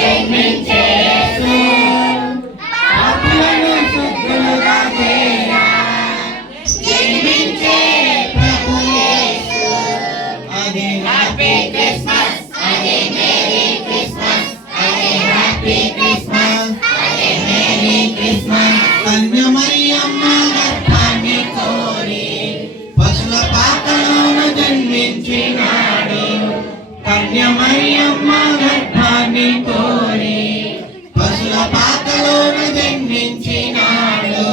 జన్మించే యేసు పాపులను శుద్ధులుగా చేయా జన్మించే ప్రభు యేసు. అది హ్యాపీ క్రిస్మస్, అది మేరీ క్రిస్మస్, అది హ్యాపీ క్రిస్మస్, అది మేరీ క్రిస్మస్. కన్య మరియమ్మ గర్భాన్ని కోరి పశుల పాకలోన జన్మించినాడు. కన్య మరియమ్మ గర్భాన్ని కోరి పశుల పాకలోన జన్మించినాడు.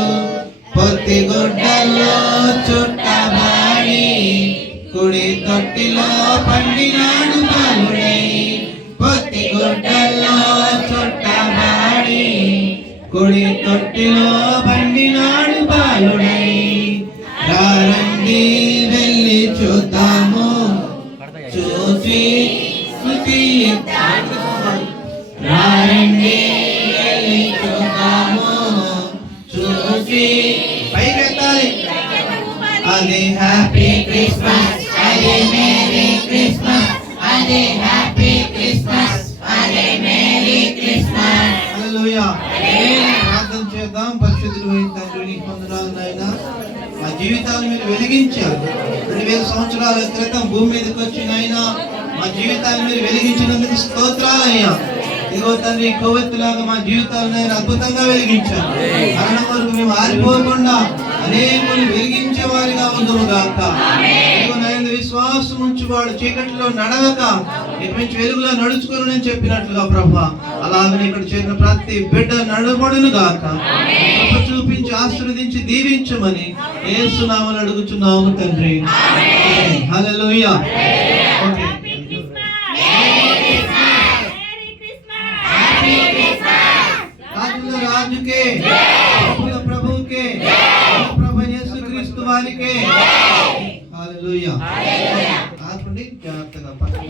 పొత్తి గుడ్డల్లో చుట్టబాడి కుడి తొట్టిలో పండినాడు బాలుడై. పొత్తి గుడ్డల్లో చుట్టబాడి కుడి తొట్టిలో పండినాడు బాలుడై. రండి వెళ్ళి చూద్దాము, చూసి స్తుతిద్దాము. రండి వెళ్ళి చూద్దాము, చూసి పైకెత్తాలి. అది హ్యాపీ క్రిస్మస్, అది మేరీ క్రిస్మస్, అది హ్యాపీ క్రిస్మస్, అది మేరీ క్రిస్మస్. హల్లెలూయా. ప్రార్థన చేద్దాం. పరిశుద్ధుడు తండ్రి నీకు వందనాలు నాయనా. మా జీవితాన్ని మీరు వెలిగించారు. 2000 సంవత్సరాల క్రితం భూమి మీదకి వచ్చిన ఆయన మా జీవితాన్ని మీరు వెలిగించినందుకు స్తోత్రాలయ్యా. ఇదిగో తండ్రి కొవ్వెత్తులాగా మా జీవితాలను ఆయన అద్భుతంగా వెలిగించారు. మరణం వరకు మేము ఆరిపోకుండా అనేకులు వెలిగించే వారిగా ఉందుము గాక. ఇదిగో నాయన విశ్వాసం ఉంచువాడు చీకటిలో నడవక ఇక నుంచి వెలుగులో నడుచుకుని చెప్పినట్లుగా ప్రభా, అలాగనే ఇక్కడ చేరిన ప్రతి బిడ్డ నడబడును గాక. కృప చూపించి ఆశీర్వదించి దీవించమని యేసు నామములో అడుగుచున్నాము తండ్రి. హల్లెలూయా. ఓకే. రాజుల రాజుకే, ప్రభుల ప్రభువుకే, ప్రభు యేసుక్రీస్తు వారికే. హల్లెలూయా. ఆపండి జాగ్రత్తగా పక్కన